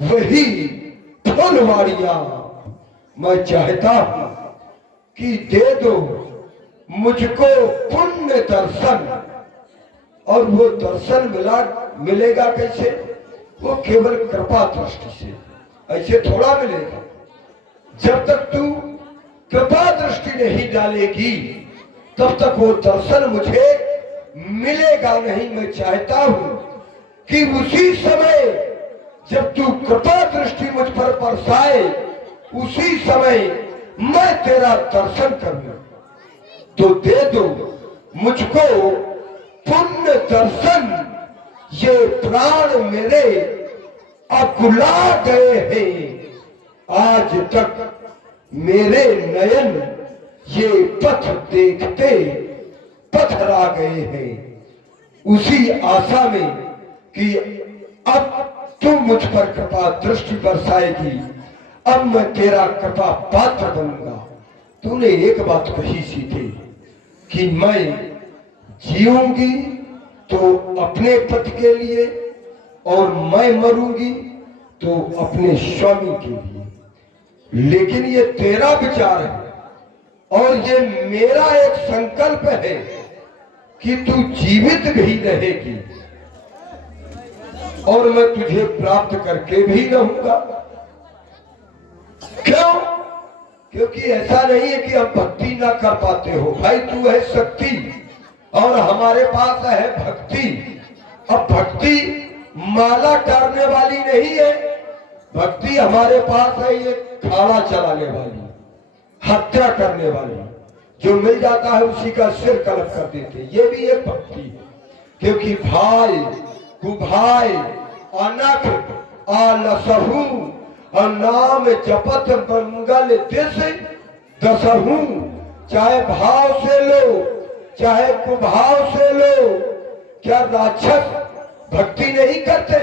वही फुलवाड़ियां मैं चाहता हूं कि दे दो मुझको पुण्य दर्शन। और वो दर्शन मिलेगा कैसे? वो केवल कृपा दृष्टि से, ऐसे थोड़ा मिलेगा। जब तक तू कृपा दृष्टि नहीं डालेगी तब तक वो दर्शन मुझे मिलेगा नहीं। मैं चाहता हूं कि उसी समय जब तू कृपा दृष्टि मुझ पर बरसाए उसी समय मैं तेरा दर्शन करूं। तो दे दो मुझको पुण्य दर्शन। ये प्राण मेरे अकुला गए हैं, आज तक मेरे नयन ये पथ देखते पथरा गए हैं। उसी आशा में कि अब तू मुझ पर कृपा दृष्टि बरसाएगी, अब मैं तेरा कृपा पात्र बनूंगा। तूने एक बात कही सी थी कि मैं जीऊंगी तो अपने पति के लिए और मैं मरूंगी तो अपने स्वामी के लिए। लेकिन ये तेरा विचार है और ये मेरा एक संकल्प है कि तू जीवित भी रहेगी और मैं तुझे प्राप्त करके भी रहूंगा। क्यों? क्योंकि ऐसा नहीं है कि हम भक्ति ना कर पाते हो। भाई तू है शक्ति और हमारे पास है भक्ति। अब भक्ति माला करने वाली नहीं है, भक्ति हमारे पास है ये खाड़ा चलाने वाली, हत्या करने वाली। जो मिल जाता है उसी का सिर कलप कर देते, ये भी एक भक्ति है। क्योंकि भाई कुभाई अनख आलसहू और नाम जपत मंगल दिस दसहू। चाहे भाव से लो चाहे कुभाव से लो, क्या राक्षस भक्ति नहीं करते?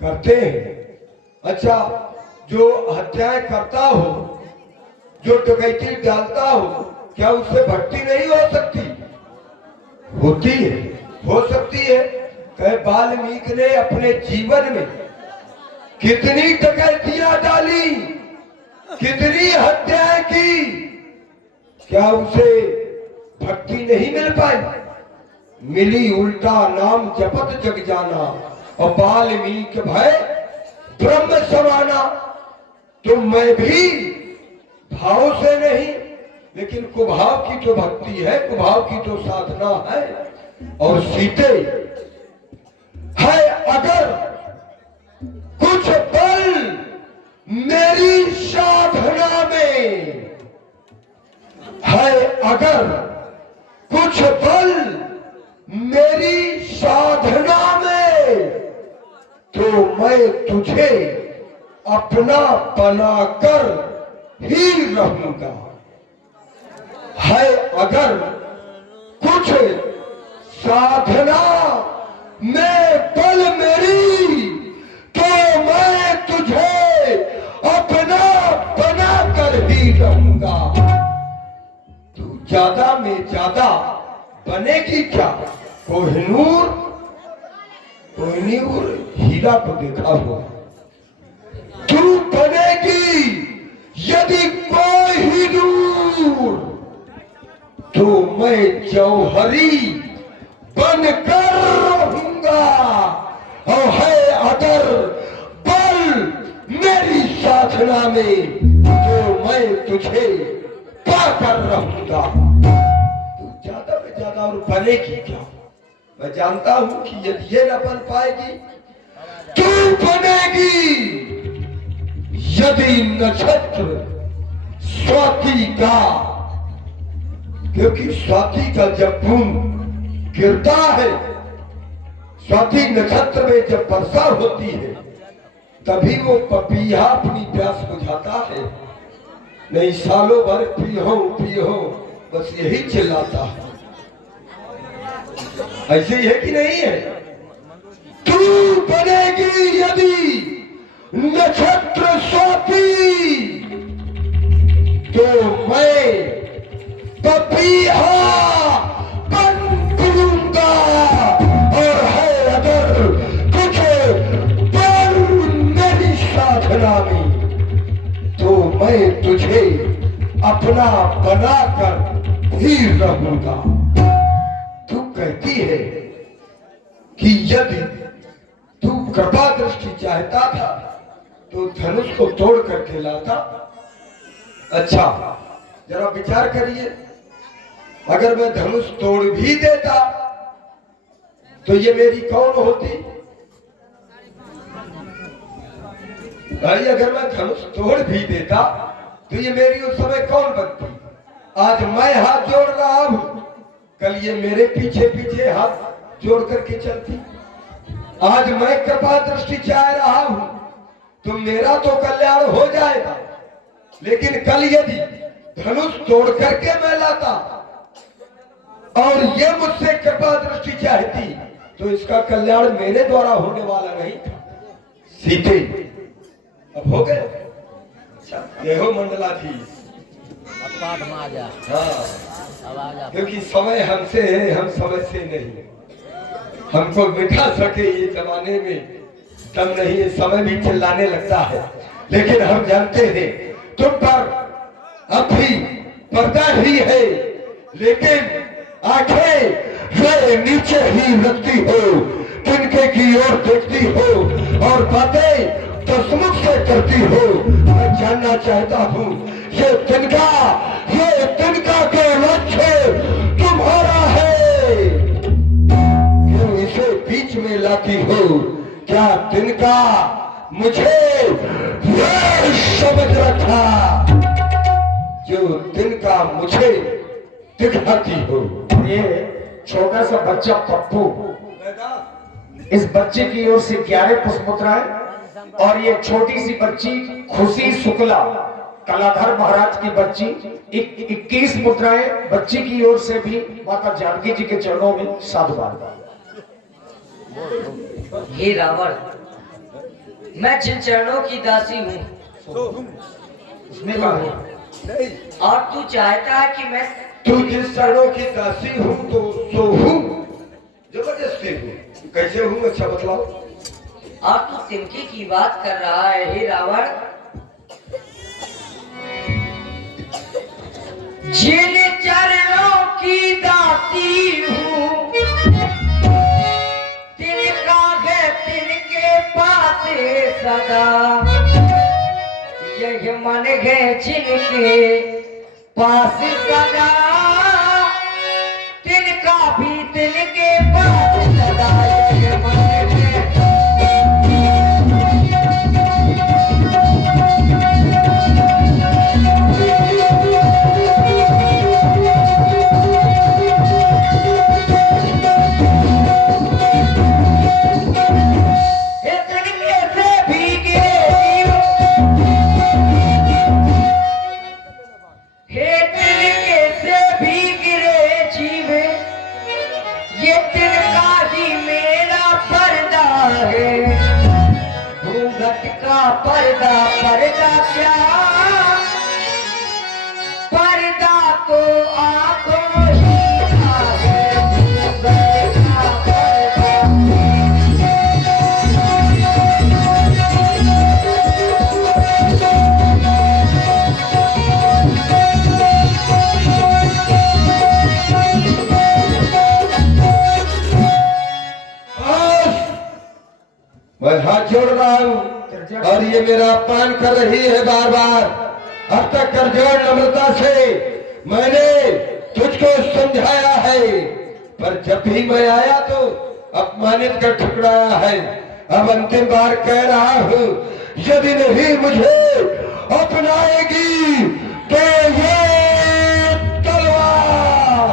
करते हैं। अच्छा, जो हत्याएं करता हो, जो डकैती डालता हो, क्या उससे भक्ति नहीं हो सकती? होती है, हो सकती है। कहे वाल्मीकि ने अपने जीवन में कितनी डकैतियां डाली, कितनी हत्याएं की, क्या उसे भक्ति नहीं मिल पाई? मिली। उल्टा नाम जपत जग जाना और वाल्मीकि भय ब्रह्म समाना। तो मैं भी भाव से नहीं लेकिन कुभाव की तो भक्ति है, कुभाव की तो साधना है। और सीते है अगर कुछ बल मेरी साधना में है, अगर कुछ बल मेरी साधना में, तो मैं तुझे अपना बनाकर ही रहूंगा। है अगर कुछ साधना में बल मेरी, तो मैं तुझे अपना बनाकर ही रहूंगा। तू ज्यादा में ज्यादा बनेगी क्या? कोहिनूर हीरा को देखा हो, तू बनेगी यदि कोहिनूर, तो मैं जौहरी बनकर रहूंगा। और है अगर बल मेरी साधना में, तो मैं तुझे पाकर रहूंगा। तू ज्यादा में ज्यादा और बनेगी क्या? मैं जानता हूं कि यदि ये न बन पाएगी, तू बनेगी यदि नक्षत्र स्वाति का। क्योंकि स्वाति का जब बूंद गिरता है, स्वाति नक्षत्र में जब वर्षा होती है, तभी वो पपीहा अपनी प्यास बुझाता है। नहीं सालों भर पियो पियो बस यही चिल्लाता है। ऐसे ही है कि नहीं है? तू बनेगी यदि नक्षत्र स्वाति, तो मैं पपीहा बन दूंगा। और है अगर कुछ बल बदनामी, तो मैं तुझे अपना बनाकर ही रहूंगा। तू कहती है कि यदि तू कृपा दृष्टि चाहता था तो धनुष को तोड़ करके लाता। अच्छा, जरा विचार करिए, अगर मैं धनुष तोड़ भी देता तो ये मेरी कौन होती? भाई, अगर मैं धनुष तोड़ भी देता तो ये मेरी उस समय कौन बनती? आज मैं हाथ जोड़ रहा हूं, कल ये मेरे पीछे पीछे हाथ जोड़ करके चलती। आज मैं कृपा दृष्टि चाह रहा हूं तो मेरा तो कल्याण हो जाएगा, लेकिन कल यदि धनुष तोड़ करके मैं लाता और ये मुझसे कृपा दृष्टि चाहती तो इसका कल्याण मेरे द्वारा होने वाला नहीं था। सीते अब हो गए। अच्छा, ये हो मंडलाधीश। हाँ, क्योंकि समय हमसे है, हम समय से नहीं। हमको बिठा सके ये जमाने में तब नहीं, ये समय भी चिल्लाने लगता है। लेकिन हम जानते हैं तुम पर अब भी पर्दा ही है, लेकिन आंखें वे नीचे ही रखती हो, तिनके की ओर देखती हो और बातें तसमुख से करती हो। मैं जानना चाहता हूँ ये तिनका के लक्ष्य तुम्हारा है, क्यों इसे बीच में लाती हो? क्या तिनका मुझे ये समझ रखा जो तिनका मुझे दिखाती हो? ये छोटा सा बच्चा पप्पू, इस बच्चे की ओर से 11 पुष्पमुद्राएं और ये छोटी सी बच्ची खुशी शुक्ला कलाधर महाराज की बच्ची 21 मुद्राएं बच्ची की ओर से भी माता जानकी जी के चरणों में साधुवाद। हे रावण, मैं जिन चरणों की दासी हूँ उसमें कहा और तू चाहता है कि मैं तू जिस चरणों की दासी हूँ तो सो हूँ, जबरदस्ती हूँ। कैसे हूँ? अच्छा बतलाओ। और तू तिनके की बात कर रहा है। हे रावण, जिन चरणों की दासी हूँ तिनका है तिनके पास सदा, यह मन है जिनके पास सदा, तिनका भी तिनके पास सदा, यह मन है। पर्दा पर्दा क्या, पर्दा तो आंखों ही का है, पर्दा पर्दा। मैं हाथ जोड़ रहा हूँ और ये मेरा अपमान कर रही है बार बार। अब तक कर जोड़ नम्रता से मैंने तुझको समझाया है, पर जब भी मैं आया तो अपमानित कर ठुकराया है। अब अंतिम बार कह रहा हूँ, यदि नहीं मुझे अपनाएगी तो ये तलवार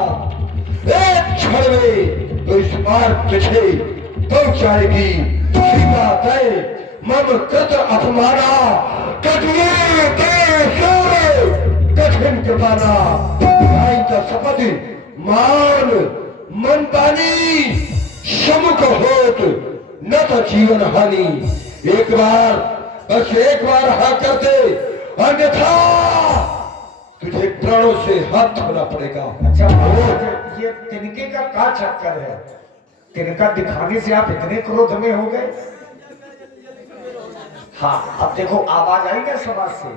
एक क्षण में तो इस बार तुझे पहुंचाएगी। सीता तय मम कृत अपमाना, कठिन कृपाना, का शपथ मान मन पानी समुख होत न तो जीवन हानि। एक बार, बस एक बार हाँ कर दे, अन्यथा तुझे प्राणों से हाथ धोना पड़ेगा। अच्छा, ये तिनके का क्या चक्कर है? तिनका दिखाने से आप इतने क्रोध में हो गए? हाँ, अब देखो आवाज आई क्या समाज से?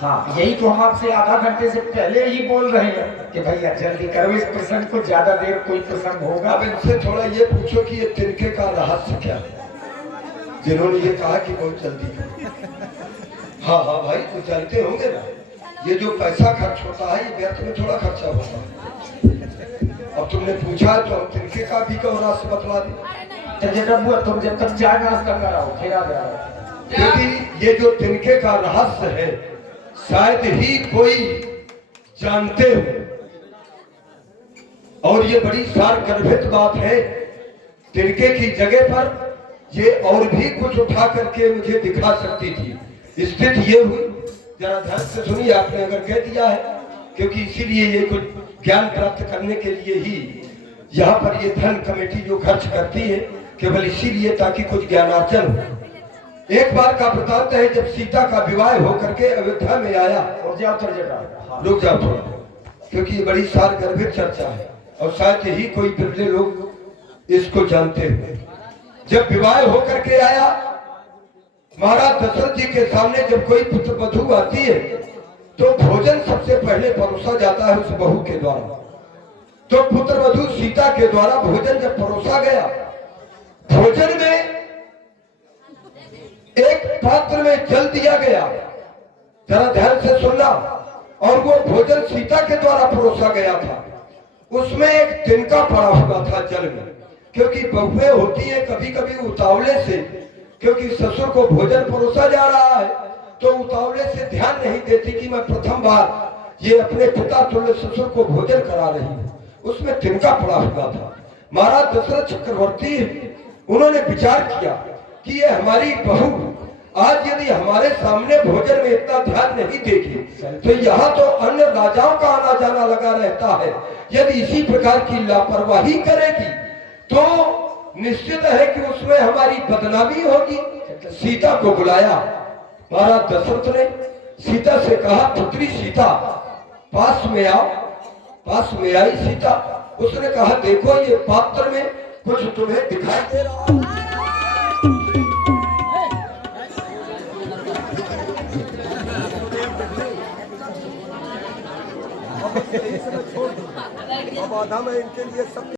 हाँ, यही तो हम आपसे आधा घंटे से पहले ही बोल रहे हैं कि भैया जल्दी करो इस प्रसंग को, ज्यादा देर कोई प्रसंग होगा। अब इनसे थोड़ा ये पूछो कि ये तिनके का रहस्य क्या है, जिन्होंने ये कहा कि बहुत जल्दी करो। हाँ हाँ भाई, तो जानते होंगे ना, ये जो पैसा खर्च होता है ये व्यर्थ में थोड़ा खर्चा होता है। अब तुमने पूछा तो हम तिनके का भी कहो रहस्य बतला दें। तुम जब तक चाय नाश्ता कराओ फिर आ जाओ। क्योंकि ये जो तिनके का रहस्य है शायद ही कोई जानते हो, और ये बड़ी सार गर्भित बात है। तिनके की जगह पर ये और भी कुछ उठा करके मुझे दिखा सकती थी। स्थिति ये हुई, जरा ध्यान से सुनिए, आपने अगर कह दिया है, क्योंकि इसीलिए ये कुछ ज्ञान प्राप्त करने के लिए ही यहाँ पर ये धन कमेटी जो खर्च करती है, केवल इसीलिए ताकि कुछ ज्ञानार्जन हो। एक बार का वृतांत है, जब सीता का विवाह होकर के अयोध्या में आया। रुक जाओ थोड़ा, क्योंकि ये बड़ी सार गर्भित चर्चा है और शायद ही कोई बिरले लोग इसको जानते हैं। जब विवाह होकर के आया, महाराज दशरथ जी के सामने जब कोई पुत्र वधू आती है तो भोजन सबसे पहले परोसा जाता है उस बहू के द्वारा। तो पुत्र वधू सीता के द्वारा भोजन जब परोसा गया, भोजन में एक पात्र में जल दिया गया, जरा ध्यान से सुनना, और वो भोजन सीता के द्वारा परोसा गया था। उसमें एक तिनका पड़ा हुआ था जल में, क्योंकि बहुएं होती हैं कभी कभी उतावले से, क्योंकि ससुर को भोजन परोसा जा रहा है तो उतावले से ध्यान नहीं देती कि मैं प्रथम बार ये अपने पिता तुल्य ससुर को भोजन करा रही हूँ। उसमें तिनका पड़ा हुआ था। महाराज दशरथ चक्रवर्ती उन्होंने विचार किया कि ये हमारी बहू आज यदि हमारे सामने भोजन में इतना ध्यान नहीं देगी तो यहाँ तो अन्य राजाओं का आना जाना लगा रहता है। यदि इसी प्रकार की लापरवाही करेगी तो निश्चित है कि उसमें हमारी बदनामी होगी। सीता को बुलाया। महाराज दशरथ ने सीता से कहा, पुत्री सीता पास में आओ। पास में आई सीता। उसने कहा, देखो ये पात्र में कुछ तुम्हें दिखाई दे रहा है। अब आधा मैं इनके लिए सब